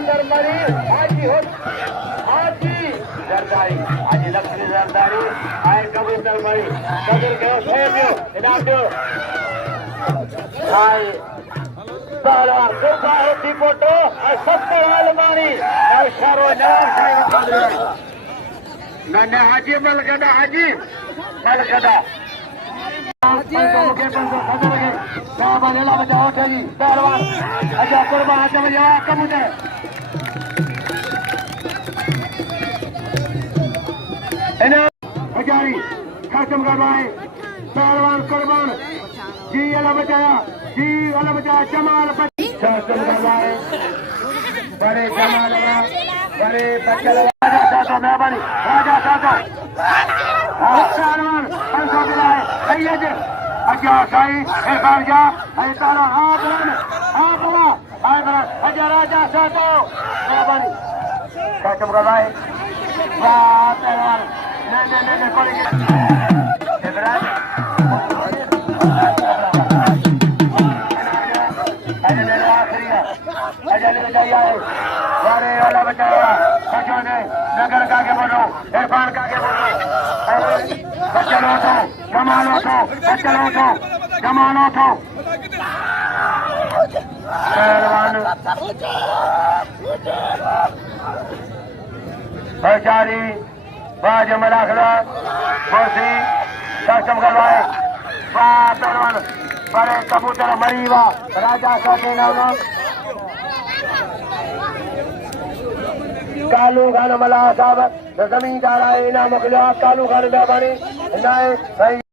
सिकंदर मरी हाजी हो हाजी जरदारी हाजी लक्ष्मी जरदारी आए कबूतर मरी कबूतर के छोड़ो इनाम दो आए सारा सुबह होती फोटो और सबसे आलमानी और शरो नाम से नन्हे हाजी मलकदा हाजी मलकदा पहलवान अच्छा कुर्बान कबूतर हजारी खत्म करवाए पहलवान कुर्बान जी अल्लाह बचाया जमाल खत्म करवाए बड़े जमाल बड़े बच्चे राजा मेहरबानी राजा पहलवान 500 दिलाए सैयद अच्छा साई इरफान जा अरे तारा हाथ अच्छा राजा सातो मेहरबानी खत्म करवाए वाह पहलवान नहीं कोई इब्राहिम अरे वाला बचाया बच्चों ने नगर का के बोलो इरफान का के बोलो बच्चों तो जमानो तो बच्चों तो जमानो तो पहलवान बेचारी बाज मलाखड़ा बोसी कस्टम करवाए वाह पहलवान बड़े कबूतर मरीवा राजा का नाम कालू खान मला साहब जमींदार आहे इनाम कालू खान मेहरबानी